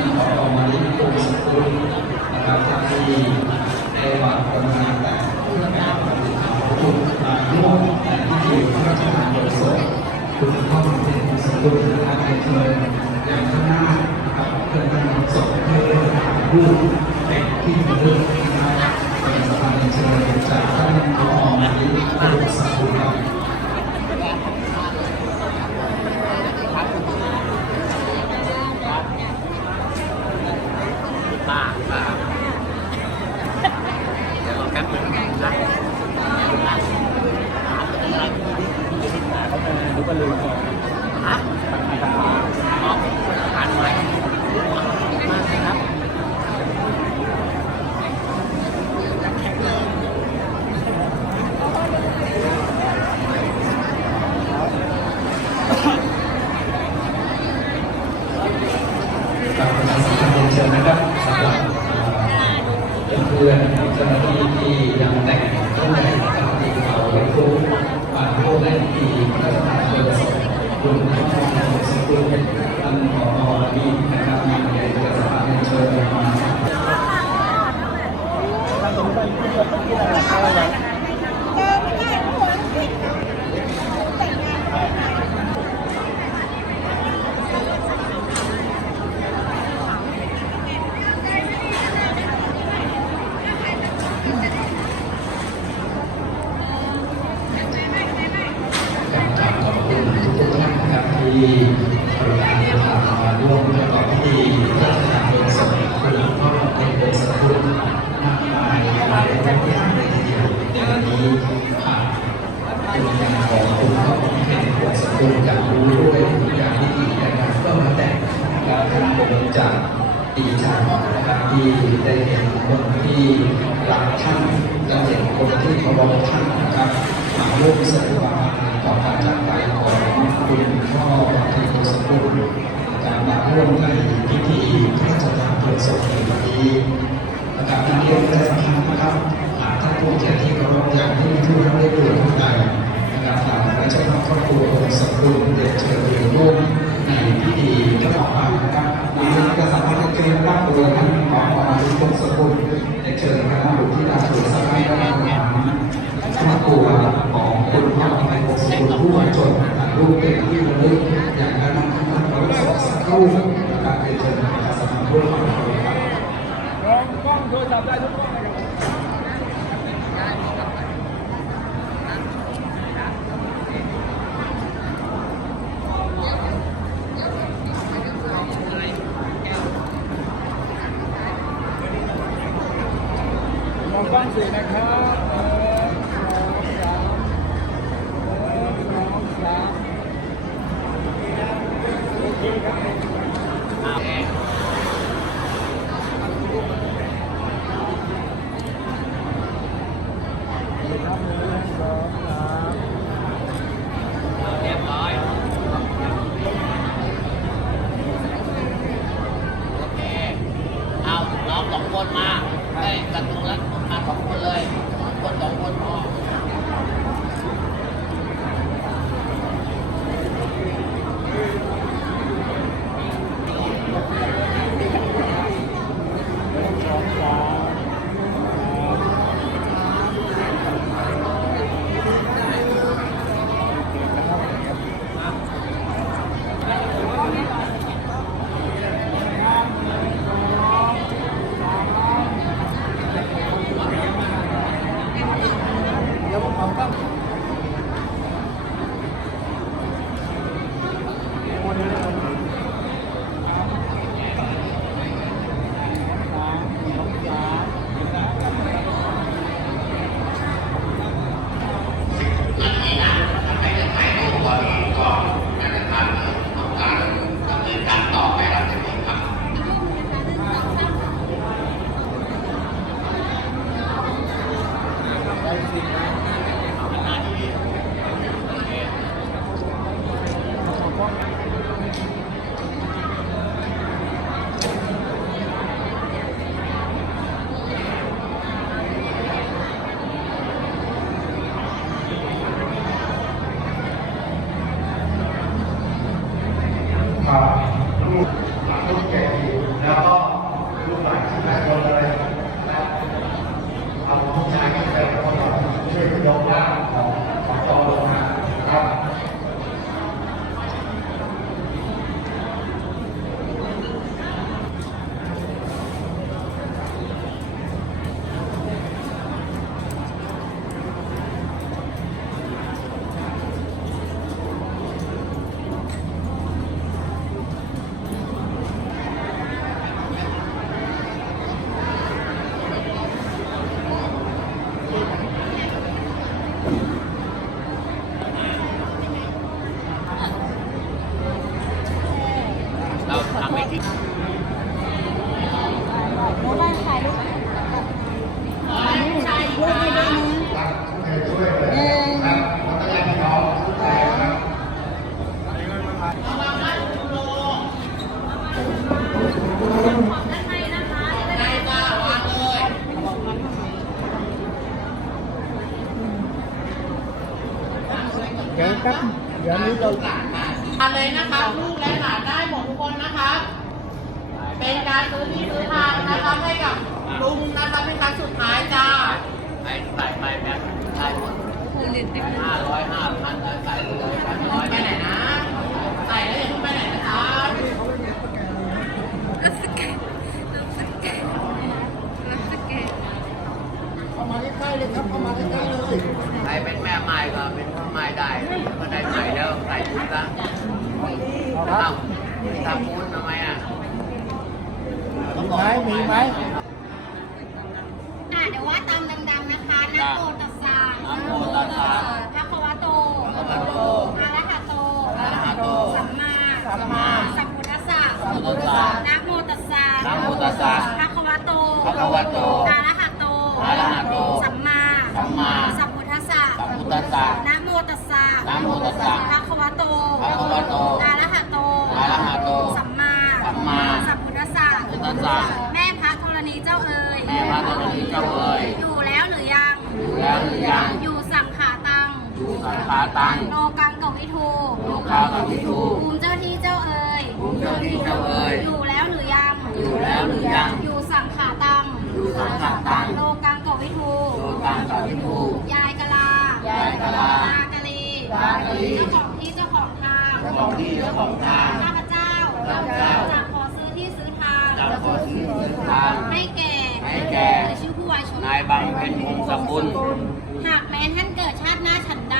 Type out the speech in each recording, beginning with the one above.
ที่ขอออกมาลิคงสกุลนะครับท่านที่ได้วางกำลังแต่เพื่อการปฏิบัติธรรมมาร่วมในพิธีพระราชทานโดยสดคุณพ่อเป็นสมบูรณ์นะครับในเชิญอย่างข้างหน้านะครับเพื่อนท่านสดเพื่อถ่ายรูปเป็นที่ ดูกันเลยฮะ ที่ได้เห็นคนที่รักท่านและเห็นคนที่เคารพท่านนะครับมาร่วมแสดงความต่อการจากไปของคุณพ่อที่โสกุลการมาร่วมในพิธีพระราชทานเพลิงศพในวันนี้นะครับที่เรียนประชาสัมพันธ์นะครับหากท่านผู้เกียรติที่เคารพอย่างที่ทุกท่านได้เรียนข้างใจนะครับนะครับทางราชพัฒครอบครัวองสมบูรณ์เดชเชิญเรียนร่วมในพิธีเจ้าของบ้านนะครับหลักการสัมภาษณ์เชิญตั้งตัวท่านขอขอมา ทุกคนเชิญนะครับบุตรที่ดาสุดสักให้ได้นะครับครอบครัวของคุณพ่อในองค์สมบูรณ์ผู้วัยชนถ่ายรูปเป็นที่ระลึกอย่างนั้นนะครับเราสอบสักรูปการเชิญการสัมภาษณ์ร่วมกันครับกล้องกล้องโทรศัพท์ได้ทุกคน ดี๋ยวครับเดี๋ยวนี้เรามาเลยนะคะลูกและหลานได้หมดทุกคนนะคะ เป็นการซื้อที่ซื้อทางนะคะให้กับลุงนะคะเป็นครั้งสุดท้ายจ้าไปใส่ไปแบบใช่หมดห้าร้อยห้าพันใส่ไปเลยพันร้อยไปไหนนะใส่แล้วอย่าเพิ่งไปไหนนะคะเอามาใกล้ๆเลยครับเอามาใกล้ๆเลยใครเป็นแม่ไม้ก็เป็นพ่อ ไม้ได้ก็ได้ใส่แล้วใส่ชุดละเอาครัเอ้าบทำบุญทำไมอะมีไหมมีไหมอะเดี๋ยวว่าตามดังๆนะคะนะโมตัสสะนะโมตัสสะภะคะวะโตภะคะวะโตอะระหะโตอะระหะโต สัมมาสัมมาสัมพุทธัสสะสัมพุทธัสสะนะโมตัสสะนะโมตัสสะภะคะวะโตภะคะวะโตอะระหะโตอะระหะโต สัมมาสัมมา สัมพุทธัสสะสัมพุทธัสสะนะโมตัสสะนะโมตัสสะภะคะวะโตภะคะวะโตอะระหะโตอะระหะโต สัมมาสัมมาสัมพุทธัสสะพุทธัสสะแม่พระธรณีเจ้าเอ๋ยแม่พระธรณีเจ้าเอ๋ยอยู่แล้วหรือยังอยู่แล้วหรือยังอยู่สังขาตังอยู่สังฆขาตังโลกังกวิทูโลกาภวิทูภูมิเจ้าที่เจ้าเอ่ยภูมิเจ้าที่เจ้าเอ่ยอยู่แล้วหรือยังอยู่แล้วหรือยังอยู่สังขาตังอยู่สังขาตังโลกังกวิทู โลกังกวิทู ยายกะลายายกะลา ตากะลี ตากะลี เจ้าของที่เจ้าของทางเจ้าของที่เจ้าของทางข้าพเจ้าข้าพเจ้าจะขอซื้อที่ซื้อทางจะขอซื้อที่ซื้อทางให้แก่ให้แก่ชื่อผู้วายชนนายบางเพ็ญพงศกุลหากแม้ท่านเกิดชาติหน้าฉันใด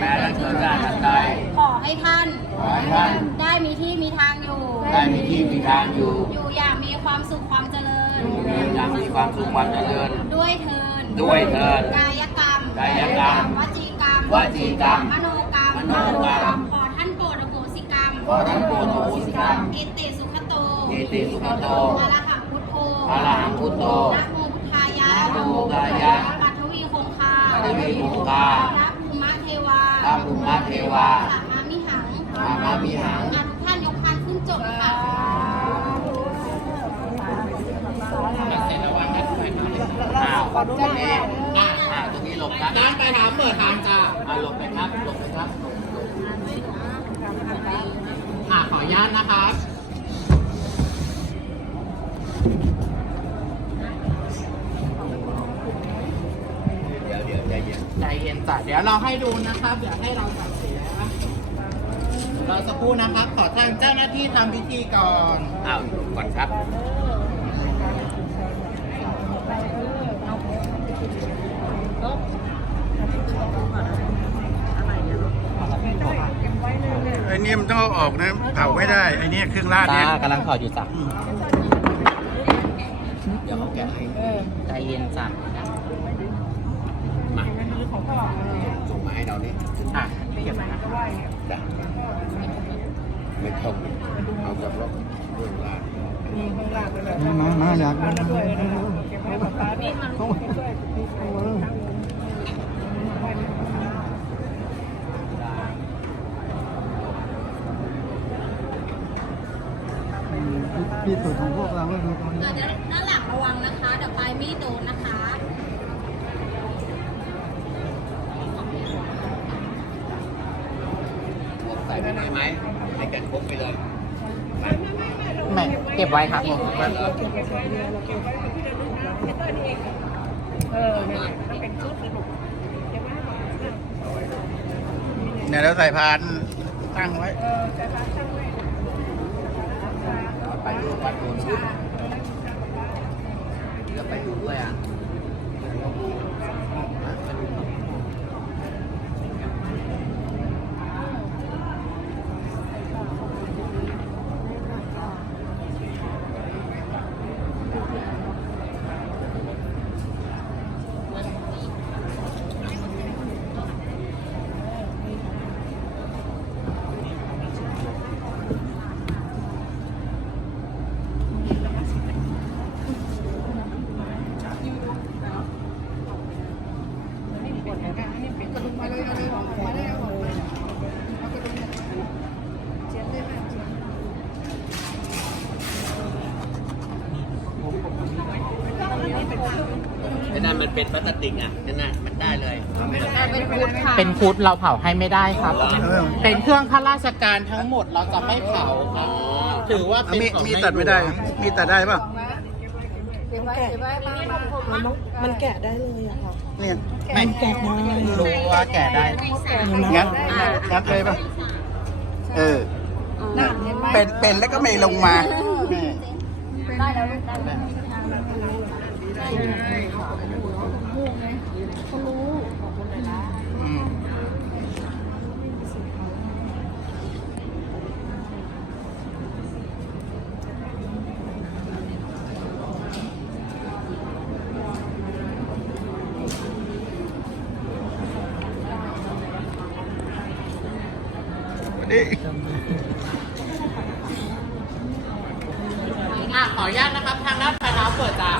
แม้และเกิดได้ทันใดขอให้ท่านขอให้ท่านได้มีที่มีทางอยู่ได้มีที่มีทางอยู่ อยู่อย่างมีความสุขความเจริญอย่างมีความสุขความเจริญ ด้วยเทินด้วยเถิดกายกรรมกายกรรมวจีกรรม วจีกรรม มโนกรรมมโนกรรม ขอท่านโปรดอโหสิกรรมขอท่านโปรดอโหสิกรรมอิติสุขโตอิติสุขโตอะระหังพุทโธอะระหังพุทโธนะโมพุทธายะนะโมพุทธายะปัทวีคงคาปัทวีคงคาพระภูมิเทวาพระภูมิเทวาสัมมามิหังอามามิหังอะทุกท่านยกพานขึ้นจบค่ะอ้าวตรงนี้อ่าอ่าตรงนี้ หลบครับด้านไปถามเปิดทางจ้าอ่าหลบไปครับหลบไปครับหลบหลบอ่าขออนุญาตนะครับเดี๋ยวเดี๋ยวใจเย็นใจเย็นจ้ะเดี๋ยวเราให้ดูนะครับ เดี๋ยวให้เราจับเสียเราสักครู่นะครับ ขอทางเจ้าหน้าที่ทำพิธีก่อนอ้าวก่อนครับ นี่มันต้องเอาออกนะเผาไม่ได้ไอ้นี่เครื่องราดเนี่ยกำลังถอดอยู่จ้ะเดี๋ยวเขาแกะให้ใจเย็นจ้ะมาส่งมาให้เราดิอะเก็บไว้นะจ้ะไม่ต้องเอาจากรถเรื่องราวมามาอยาก ที่สุดของพวกเราก็คือตอนนี้เดี๋ยวด้านหลังระวังนะคะเดี๋ยวปลายมีดโดนนะคะใส่ไปได้ไหมให้แกะครบไปเลยไม่เก็บไว้ครับเนี่ยแล้วใส่พานตั้งไว้ ไปดูวัดโนนชุดเลือกไปดูด้วยอะ ไอ้นั่นมัน เป็นพลาสติกอะนั่นน่ะมันได้เลยเป็นพุทธค่ะ เป็นพุทธเราเผาให้ไม่ได้ครับเออเป็นเครื่องข้าราชการทั้งหมดเราจะไม่เผาครับ ถือว่าเป็นมีของมีตัดไม่ได้มีตัดได้ป่ะมันแกะได้เลยอะค่ะเนี่ยไม่แกะรู้ว่าแกะได้ งัดงัดเลยป่ะ เออ เป็นเป็นแล้วก็ไม่ลงมาแม่ ได้แล้วได้แล้ว อืมนี่ อะขออนุญาตนะครับ ทางด้านปลายเท้าเปิดจ้า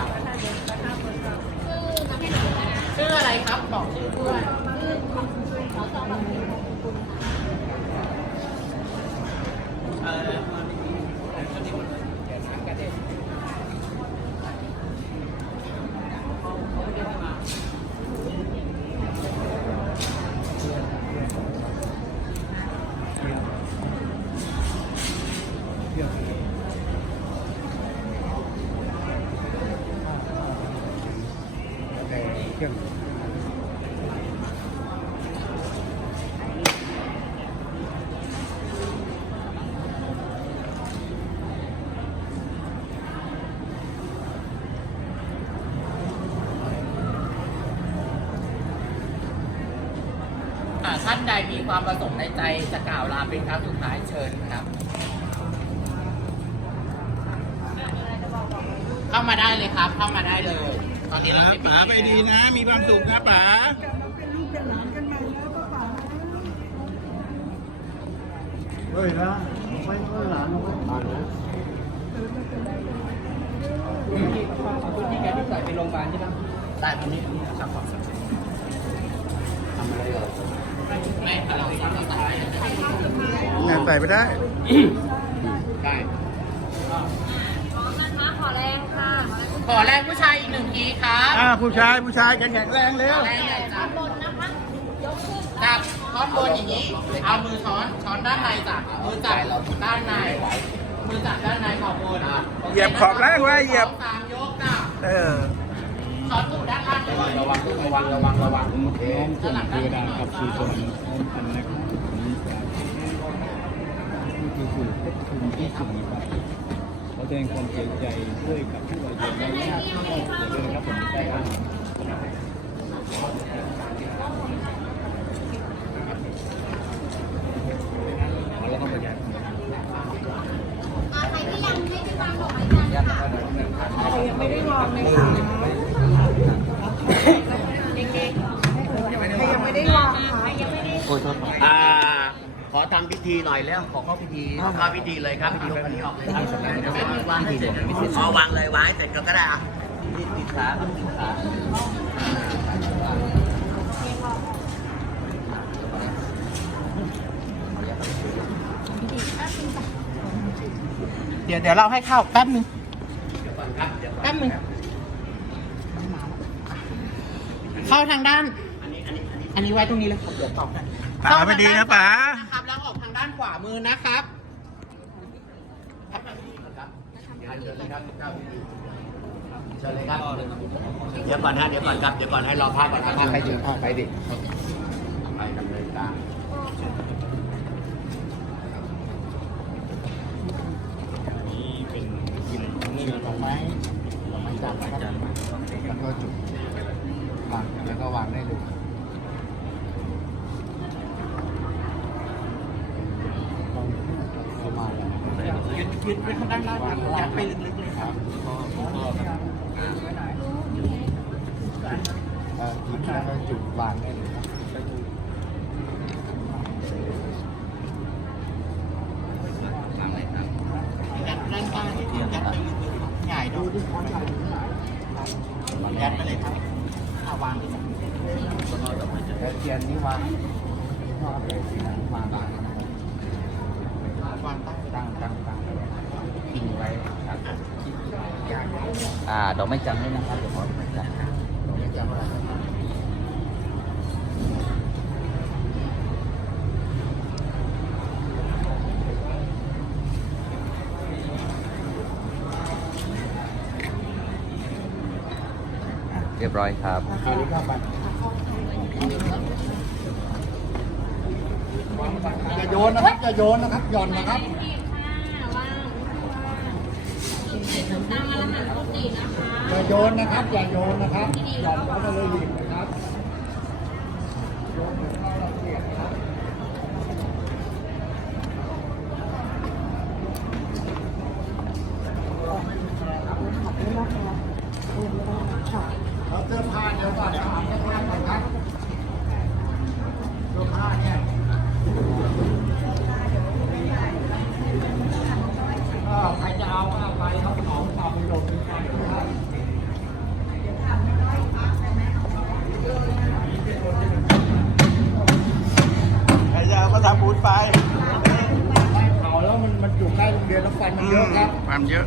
ชื่ออะไรครับ บอกชื่อด้วยาน ใดมีความประสงค์ในใจจะกล่าวลาเป็นครั้งสุดท้ายเชิญครับ เข้ามาได้เลยครับ เข้ามาได้เลย ตอนนี้เราป๋าไปดีนะ มีความสุขนะป๋าเฮ้ยนะไม่เฮ้ยหลานเราก็ผ่านนะที่แกที่ใส่ไปโรงพยาบาลใช่ไหมได้ตอนนี้ทำความสะอาด ไม่ถ้าเราทำความสะอาดงานใส่ไปได้ ได้พร้อมนะคะขอแรงค่ะขอแรงผู้ชายอีกหนึ่งทีครับอ่าผู้ชายผู้ชายแข็งแรงเร็วแรงใหญ่จ้ะบนนะคะยกขึ้นจับท่อนบนอย่างนี้ เอามือช้อนช้อนด้านในจ้ะมือจับด้านในมือจับด้านในขอบบนเหยียบขอบแรงไว้เหยียบสองสามยกจ้ะเออ ช้อนตูดด้านล่างด้วยระวังระวังระวังระวังน้อมส่งเทวดากับสู่สวรรค์พร้อมกันนะครับนี่คือสู่ภพภูมิที่สูงไปขอแสดงความเสียใจด้วยกับผู้วายชนและญาติพี่น้องด้วยนะครับผมได้ครับใครที่ยังไม่ได้วางดอกไม้จันทร์ค่ะใครยังไม่ได้วางเลยค่ะใครยังไม่ได้วางคะ อ่า ขอทำพิธีหน่อยแล้วขอเข้าพิธีเข้าพิธีเลยครับพิธียกอันนี้ออกเลยครับวางพิธีอ๋อวางเลยวางให้เสร็จก็ได้อะติดขาครับติดขาเดี๋ยวเดี๋ยวเราให้เข้าแป๊บนึงเดี๋ยวก่อนครับเดี๋ยวก่อนแป๊บนึงเข้าทางด้าน อันนี้อันนี้อันนี้อันนี้ไว้ตรงนี้เลยครับเดี๋ยวตอบกันป๋าไปดีนะป๋า นะครับแล้วออกทางด้านขวามือนะครับเดี๋ยวเชิญเลยครับเข้าพิธีเชิญเลยครับ เดี๋ยวก่อนฮะ เดี๋ยวก่อนครับ เดี๋ยวก่อนให้รอภาพก่อนครับภาพไปดิภาพไปดิไปดำเนินการ นี้เป็นกินนี่ดอกไม้ดอกไม้จันทร์นะครับแล้วก็จุดวางแล้วก็วางได้เลยประมาณนั้น ยืนยืนไปข้างด้านล่างครับยัดไปลึกๆเลย ครับก็ก็เอ่อหยิบแล้วก็จุดวางได้เลยครับ ยัดด้านใต้ยัดไปลึกๆใหญ่ดูดิยัดไปเลยครับเอาวางไปก่อน แล้วเทีย นนี้วางวางเลยสีนั้นวางได้นวางต้ตั้งตั้งตั้งทิ้งไว้ครับอย่างอ่าดอกไม้จันทร์ด้วยนะครับเดี๋ยวขอดอกไม้จันทร์เราไม่จำอะไรนะครับเรียบร้อยครับคราวนี้ก็ไป อย่าโยนนะครับอย่าโยนนะครับหย่อนนะครับตามอรหันต์กุฏินะคะอย่าโยนนะครับอย่าโยนนะครับหย่อนเขาจะเลยหยิบ เผาแล้วมันมันอยู่ใกล้โรงเรียนแล้วฟันมันเยอะ